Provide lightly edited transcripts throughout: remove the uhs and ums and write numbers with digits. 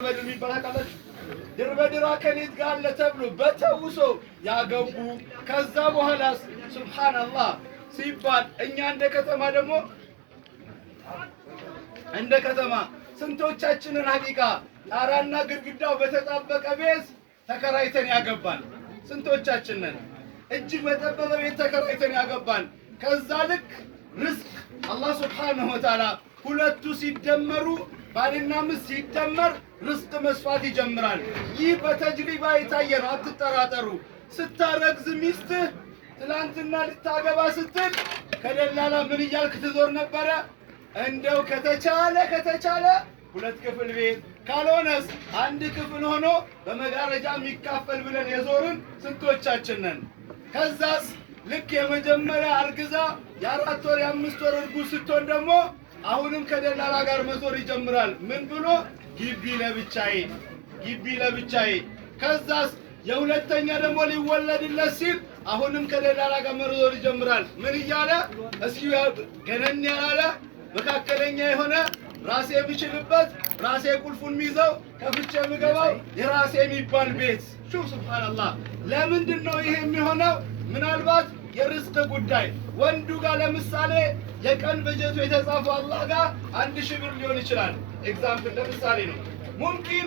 በድር የሚባል ድር በድር ከኔት ጋር ለተብሎ በተውሶ ያገቡ ከዛ በኋላ ሱብሃንአላህ ሲባል እኛ እንደ ከተማ ስንቶቻችንን ሐቂቃ ጣራና ግድግዳው በተጣበቀ ቤት ተከራይተን ያገባን ስንቶቻችንን እጅግ በጠበበ ቤት ተከራይተን ያገባን። ከዛ ልክ ርዝቅ አላህ ሱብሃነሁ ወተዓላ ሁለቱ ሲደመሩ ባልና ሚስት ሲደመር ርዝቅ መስፋት ይጀምራል። ይህ በተጅሪባ የታየ ነው፣ አትጠራጠሩ። ስታረግዝ ሚስትህ ትላንትና ልታገባ ስትል ከደላላ ምን እያልክ ትዞር ነበረ? እንደው ከተቻለ ሁለት ክፍል ቤት ካልሆነስ አንድ ክፍል ሆኖ በመጋረጃ የሚካፈል ብለን የዞርን ስንቶቻችን ነን? ከዛስ ልክ የመጀመሪያ አርግዛ የ4 ወር የ5 ወር እርጉዝ ስትሆን ደግሞ አሁንም ከደላላ ጋር መዞር ይጀምራል። ምን ብሎ ግቢ ለብቻዬ። ከዛስ የሁለተኛ ደግሞ ሊወለድለት ሲል አሁንም ከደላላ ጋር መዞር ይጀምራል። ምን እያለ እስኪ ገነን ያላለ መካከለኛ የሆነ ራሴ የምችልበት ራሴ ቁልፉን ሚይዘው ከፍቼ የምገባው የራሴ የሚባል ቤት። ሱብሃንአላህ። ለምንድን ነው ይሄ የሚሆነው? ምናልባት የርዝቅ ጉዳይ ወንዱ ጋር ለምሳሌ የቀን በጀቱ የተጻፈው አላህ ጋር 1000 ብር ሊሆን ይችላል። ኤግዛምፕል ለምሳሌ ነው። ሙምኪን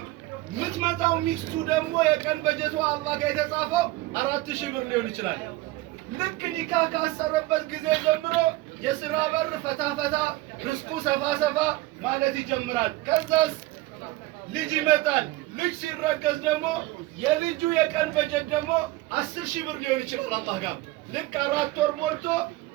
የምትመጣው ሚስቱ ደግሞ የቀን በጀቱ አላህ ጋር የተጻፈው 4000 ብር ሊሆን ይችላል። ልክ ኒካህ ካሰረበት ጊዜ ጀምሮ የሥራ በር ፈታ ርዝቁ ሰፋ ማለት ይጀምራል። ከዛስ ልጅ ይመጣል። ልጅ ሲረገዝ ደግሞ የልጁ የቀን በጀት ደግሞ 10000 ብር ሊሆን ይችላል አላህ ጋር። ልክ 4 ወር ሞልቶ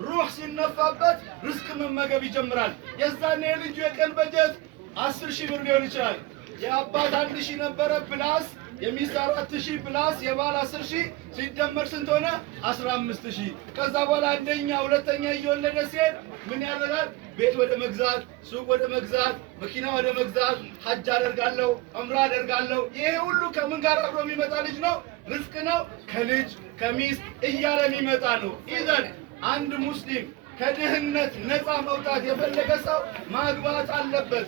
ሩህ ሲነፋበት ርዝቅ መመገብ ይጀምራል። የዛኔ የልጁ የቀን በጀት 10000 ብር ሊሆን ይችላል። የአባት 1000 ነበረ ፕላስ የሚስት 4000 ፕላስ የባል 10000 ሲደመር ስንት ሆነ? 15000። ከዛ በኋላ አንደኛ ሁለተኛ እየወለደ ሲሄድ ምን ያደርጋል? ቤት ወደ መግዛት፣ ሱቅ ወደ መግዛት፣ መኪና ወደ መግዛት፣ ሐጅ አደርጋለሁ፣ ዑምራ አደርጋለሁ። ይሄ ሁሉ ከምን ጋር አብሮ የሚመጣ ልጅ ነው? ርዝቅ ነው። ከልጅ ከሚስት እያለ የሚመጣ ነው። ኢዘን አንድ ሙስሊም ከድህነት ነፃ መውጣት የፈለገ ሰው ማግባት አለበት።